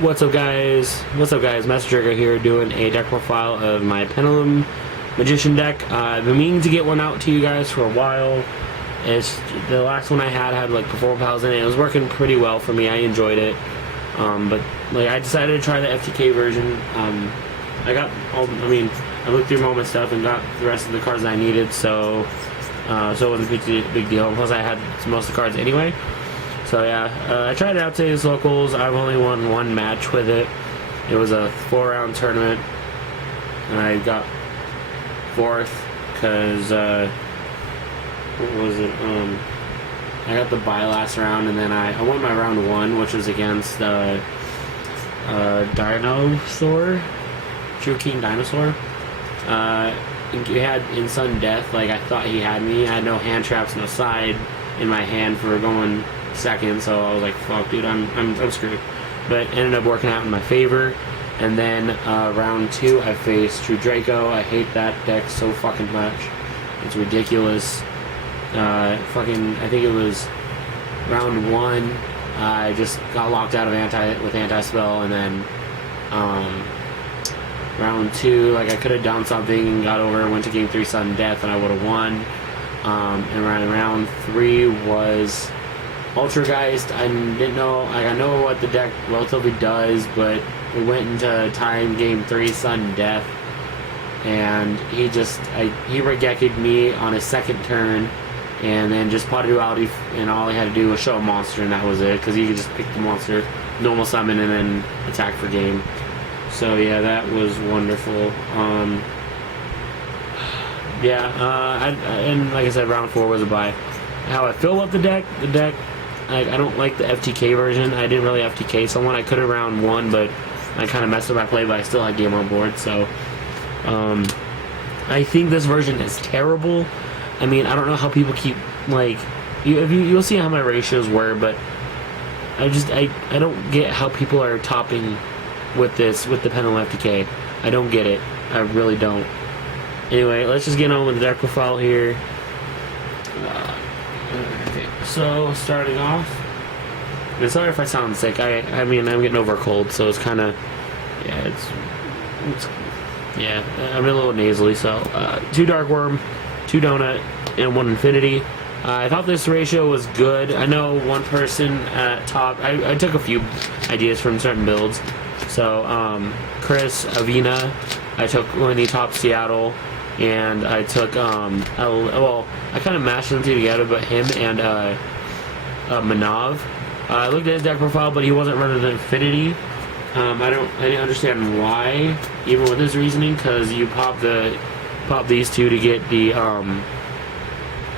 What's up, guys? What's up, guys? Master Trigger here, doing a deck profile of my Pendulum Magician deck. I've been meaning to get one out to you guys for a while. It's the last one I had like performance pals in it. It was working pretty well for me. I enjoyed it, but like I decided to try the FTK version. I got all. I mean, I looked through Moment stuff and got the rest of the cards that I needed. So it wasn't a big deal. Plus, I had most of the cards anyway. So yeah, I tried it out today's locals. I've only won one match with it. It was a 4-round tournament, and I got 4th because what was it? I got the bye last round, and then I won my round 1, which was against Dinosaur, True King Dinosaur. He had in sudden death. Like I thought he had me. I had no hand traps, no side in my hand for going second, so I was like, fuck, dude, I'm screwed. But it ended up working out in my favor. And then round 2 I faced True Draco. I hate that deck so fucking much. It's ridiculous. I think it was round 1, I just got locked out of anti-spell, and then round 2, like I could have done something and got over and went to game 3 sudden death and I would have won. And round 3 was Ultrageist. I didn't know, like I know what the deck relatively does, but we went into time game 3 sudden death, and he regeked me on his second turn, and then just potted duality, and all he had to do was show a monster, and that was it, because he could just pick the monster, normal summon, and then attack for game. So yeah, that was wonderful. And like I said, round 4 was a bye. How I feel about the deck, I don't like the FTK version. I didn't really FTK someone. I could have round 1, but I kind of messed up my play, but I still had game on board. So I think this version is terrible. I mean, I don't know how people keep, like, you'll see how my ratios were, but I don't get how people are topping with the Pendulum FTK. I don't get it. I really don't. Anyway, let's just get on with the deck profile here. Okay, so starting off, I'm sorry if I sound sick. I mean, I'm getting over a cold, so it's kind of, yeah, I'm a little nasally. So 2 Dark Worm, 2 Donut, and 1 Infinity. I thought this ratio was good. I know one person at top. I took a few ideas from certain builds. So Chris Avina, I took when he topped Seattle, and I took I kind of mashed them two together, but him and Manav. I looked at his deck profile, but he wasn't running the Infinity. I didn't understand why, even with his reasoning, because you pop these two to get the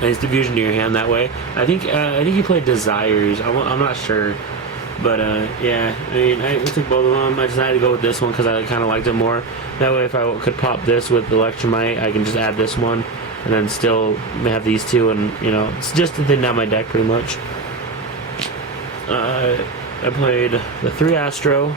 nice diffusion to your hand that way. I think he played Desires. I'm not sure, but yeah. I mean, I took both of them. I decided to go with this one because I kind of liked it more. That way, if I could pop this with Electromite, I can just add this one, and then still have these two, and you know, it's just to thin down my deck pretty much. I played the 3 Astro,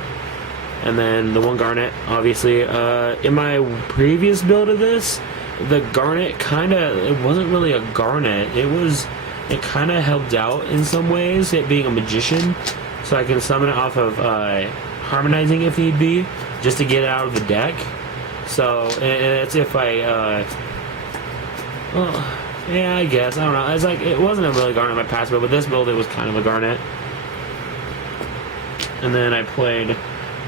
and then the 1 Garnet, obviously. In my previous build of this, the Garnet it wasn't really a Garnet. It kind of helped out in some ways, it being a Magician, so I can summon it off of Harmonizing if need be, just to get it out of the deck. So, it's if I, well, yeah, I guess, I don't know. It's like, it wasn't a really Garnet in my past build, but this build, it was kind of a Garnet. And then I played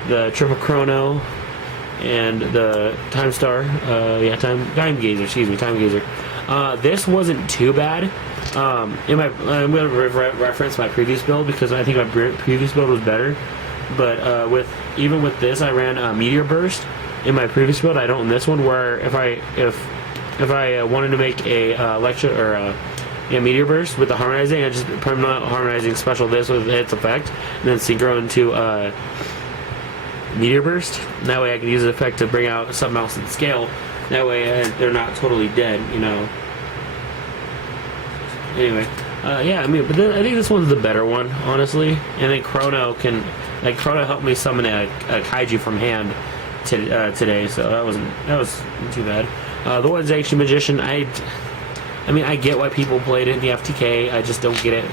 the Triple Chrono and the Time Star, Time Gazer. This wasn't too bad. I'm going to reference my previous build because I think my previous build was better. But even with this, I ran a Meteor Burst in my previous build. I don't in this one, where if I wanted to make a Meteor Burst with the Harmonizing, I just permanent Harmonizing special this with its effect, and then synchro into Meteor Burst. And that way I can use the effect to bring out something else in scale. That way they're not totally dead, you know. Anyway, yeah, I mean, but I think this one's the better one, honestly. And then Chrono helped me summon a Kaiju from hand today, so that wasn't too bad. The 1 Zaxi Magician, I mean, I get why people played it in the FTK. I just don't get it.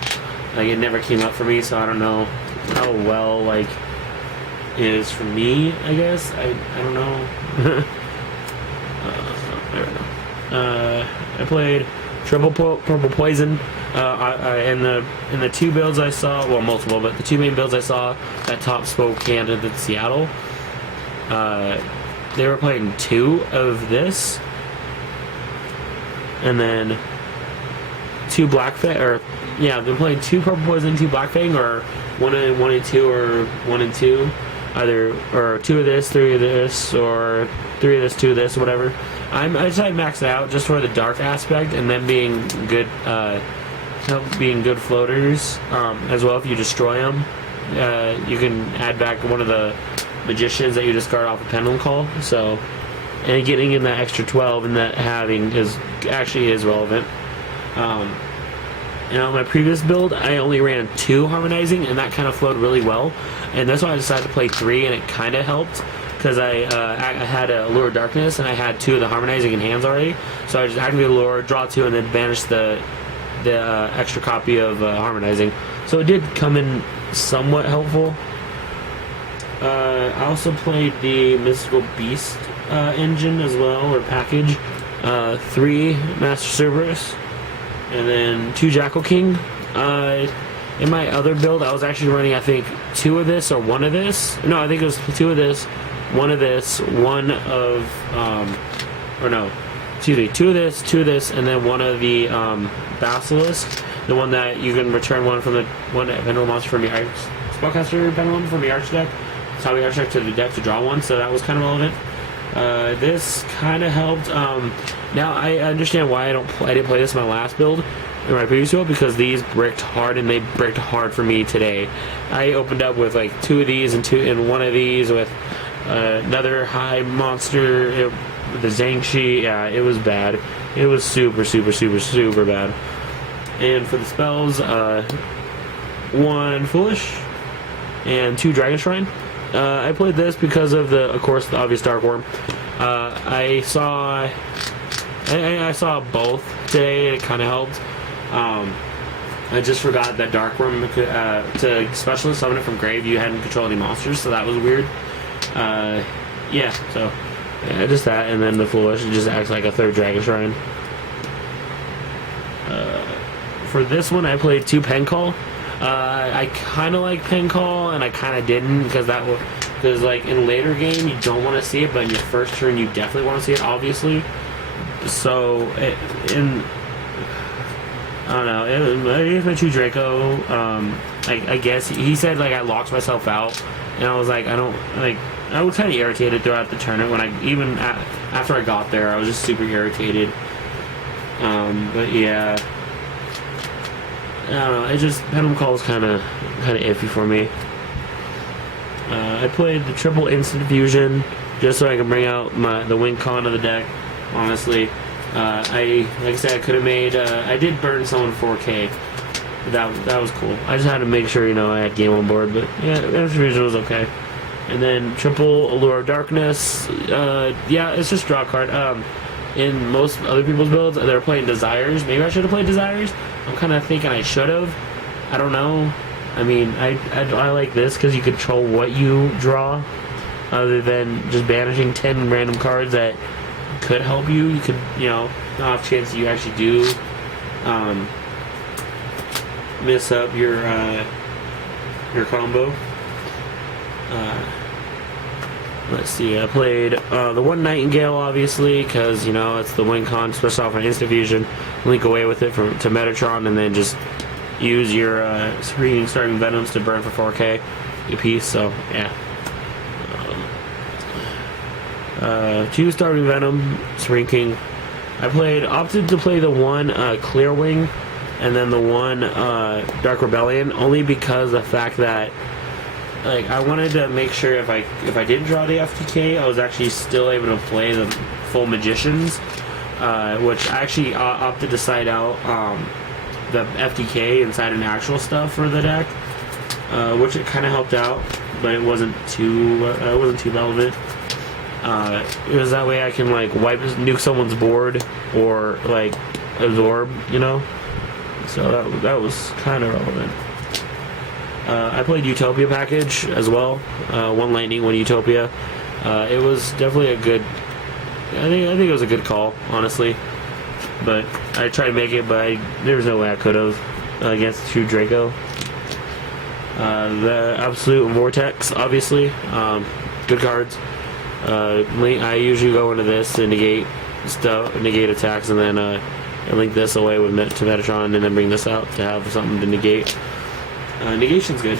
Like, it never came up for me, so I don't know how well, like, is for me, I guess. I don't know. I don't know. I played Purple Poison. In the two builds I saw, well, multiple, but the two main builds I saw that top spoke handed at Seattle, they were playing 2 of this, and then 2 Black Fang, or yeah, they're playing 2 Purple Poison, 2 Black Fang, or 1 and 2, or 1 and 2, either, or 2 of this, 3 of this, or 3 of this, 2 of this, whatever. I decided to max it out just for the dark aspect, and then being good, being good floaters as well. If you destroy them, you can add back one of the magicians that you discard off a Pendulum call. So, and getting in that extra 12 and that having is relevant. On my previous build, I only ran 2 harmonizing, and that kind of flowed really well. And that's why I decided to play 3, and it kind of helped. Because I had a Lure of Darkness, and I had 2 of the harmonizing in hands already, so I just activated Lure, draw 2, and then banish the extra copy of harmonizing. So it did come in somewhat helpful. I also played the Mystical Beast engine as well, or package. 3 Master Cerberus, and then 2 Jackal King. In my other build, I was actually running, I think, 2 of this or 1 of this. No, I think it was 2 of this, 1 of this, 1 of, or no, excuse me, 2 of this, 2 of this, and then 1 of the Basilisk, the one that you can return one from the one Pendulum monster from your Spellcaster Pendulum from your Arch deck. It's how we Arch deck to the deck to draw one, so that was kind of relevant. This kind of helped. Now I understand why I didn't play this in my last build, in my previous build, because these bricked hard, and they bricked hard for me today. I opened up with like 2 of these and 1 of these with another high monster, the Zhangxi. Yeah, it was bad. It was super bad. And for the spells, 1 Foolish and 2 Dragon Shrine. I played this because of of course, the obvious Dark Worm. I saw both today. It kind of helped. I just forgot that Dark Worm to specialist summon it from grave, you hadn't controlled any monsters, so that was weird. Yeah, so yeah, just that, and then the Foolish, it just acts like a 3rd Dragon Shrine. For this one, I played 2 Pen Call. I kind of like Pen Call, and I kind of didn't, because like in later game you don't want to see it, but in your first turn you definitely want to see it, obviously. So I don't know. It was my 2 Draco. I guess he said like I locked myself out, and I was like, I was kind of irritated throughout the tournament. When after I got there, I was just super irritated. But yeah, I don't know. It just Pendulum Call is kind of iffy for me. I played the triple instant fusion just so I can bring out the win con of the deck. Honestly, like I said, I could have made. I did burn someone 4K. That was cool. I just had to make sure I had game on board. But yeah, instant fusion was okay. And then triple Allure of Darkness. Yeah, it's just draw a card. In most other people's builds, they're playing Desires. Maybe I should have played Desires. I'm kind of thinking I should have. I don't know. I mean, I like this because you control what you draw, other than just banishing 10 random cards that could help you. You could, off chance you actually do miss up your combo. Let's see, I played the 1 Nightingale, obviously, because, it's the win con, special off an instant fusion, link away with it to Metatron, and then just use your Starving Venoms to burn for 4K a piece, so, yeah. 2 Starving Venom, Shrinking. I opted to play the 1 Clear Wing, and then the 1 Dark Rebellion, only because the fact that I wanted to make sure if I didn't draw the FTK, I was actually still able to play the full Magicians, which I actually opted to side out the FTK inside an actual stuff for the deck, which it kind of helped out, but it wasn't too relevant. It was that way I can nuke someone's board or absorb, so that was kind of relevant. I played Utopia package as well. One Lightning, one Utopia. It was definitely a good. I think it was a good call, honestly. But I tried to make it, but there was no way I could have against 2 Draco. The Absolute Vortex, obviously, good cards. I usually go into this and negate stuff, negate attacks, and then link this away with to Metatron, and then bring this out to have something to negate. Negation's good.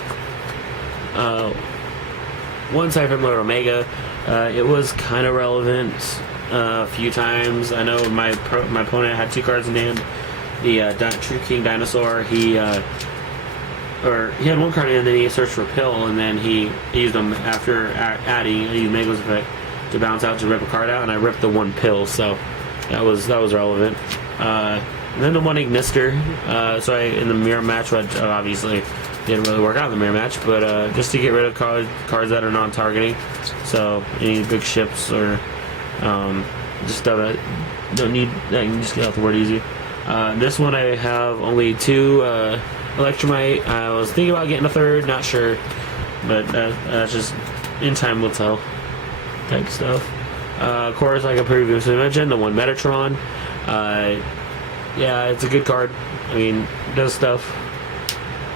One Cypher Mode Omega, it was kind of relevant a few times. I know my opponent had 2 cards in hand. The True King Dinosaur, he had 1 card in, and then he searched for Pill, and then he used them after adding Mega's effect to bounce out to rip a card out, and I ripped the 1 Pill, so that was relevant. And then the 1 Ignister, so in the mirror match, which obviously didn't really work out in the mirror match, but just to get rid of cards that are non-targeting, so any big ships or just stuff that don't need, that can just get out the word easy. This one I have only 2 Electromite. I was thinking about getting a 3rd, not sure, but that's just in time will tell type stuff. Of course, like I previously mentioned, the 1 Metatron. Yeah, it's a good card. I mean, it does stuff.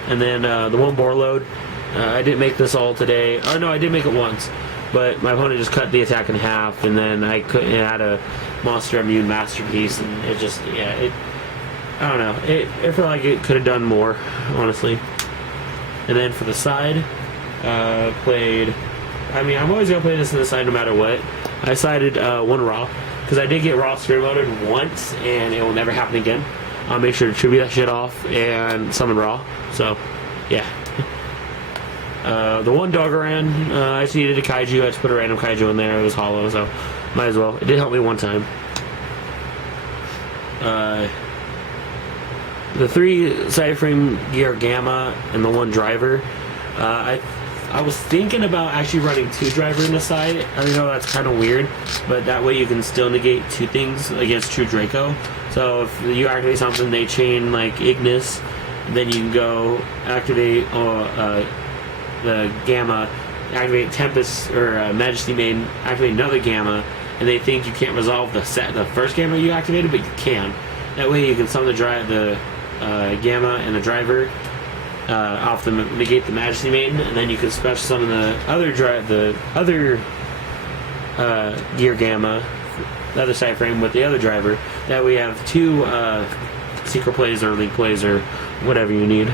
And then the 1 Borload. I didn't make this all today. Oh no, I did make it once, but my opponent just cut the attack in half, and then I couldn't add a Monster Immune Masterpiece, and it just, yeah, I don't know. I feel like it could have done more, honestly. And then for the side, played. I mean, I'm always gonna play this in the side no matter what. I sided 1 Raw because I did get Raw Spirit Moted once, and it will never happen again. I'll make sure to tribute that shit off and summon Raw. So, yeah. The 1 Doggeran, I just needed a Kaiju. I just put a random Kaiju in there. It was hollow, so might as well. It did help me 1 time. The 3 Sideframe Gear Gamma and the 1 Driver. I was thinking about actually running 2 Driver in the side. I know that's kind of weird, but that way you can still negate 2 things against True Draco. So if you activate something, they chain like Ignis, then you can go activate the Gamma, activate Tempest or Majesty Maiden, activate another Gamma, and they think you can't resolve the first Gamma you activated, but you can. That way you can summon the Gamma and the Driver off the negate the Majesty Maiden, and then you can special summon the other Gear Gamma, the other side frame with the other Driver. That way you have 2 secret plays or link plays or whatever you need.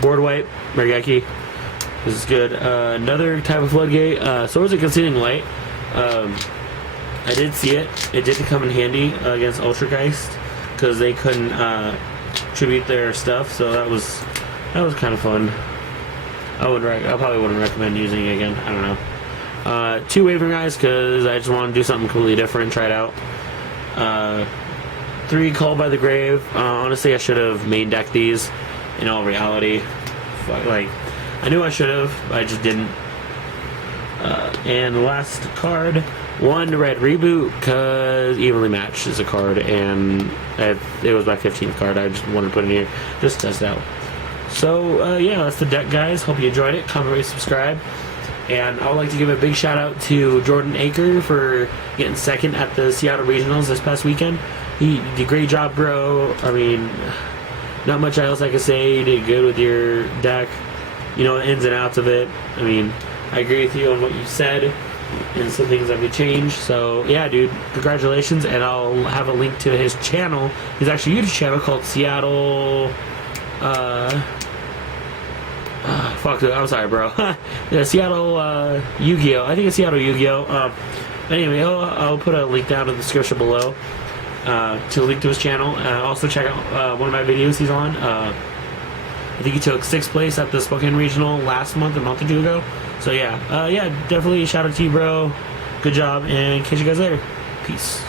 Board wipe, Marigeki. This is good. Another type of floodgate. Swords of Concealing Light. I did see it. It did come in handy against Ultrageist because they couldn't tribute their stuff. So that was kind of fun. I probably wouldn't recommend using it again. I don't know. 2 Wavering Eyes because I just want to do something completely different. Try it out. 3 Called by the Grave. Honestly, I should have main decked these. In all reality, like I knew I should have, I just didn't. And the last card, 1 Red Reboot, because Evenly Matched is a card, and it was my 15th card. I just wanted to put it in here, just to test it out. So yeah, that's the deck, guys. Hope you enjoyed it. Comment, rate, subscribe. And I would like to give a big shout out to Jordan Aker for getting 2nd at the Seattle Regionals this past weekend. He did a great job, bro. I mean, not much else I can say. You did good with your deck. You know, the ins and outs of it. I mean, I agree with you on what you said and some things that we changed. So, yeah, dude, congratulations. And I'll have a link to his channel. He's actually a YouTube channel called Seattle... fuck, I'm sorry, bro. Yeah, Seattle Yu-Gi-Oh! I think it's Seattle Yu-Gi-Oh! Anyway, I'll put a link down in the description below. To link to his channel. Also check out one of my videos he's on. I think he took 6th place at the Spokane Regional last month, a month or 2 ago. So yeah, yeah, definitely shout out to you, bro. Good job, and catch you guys later. Peace.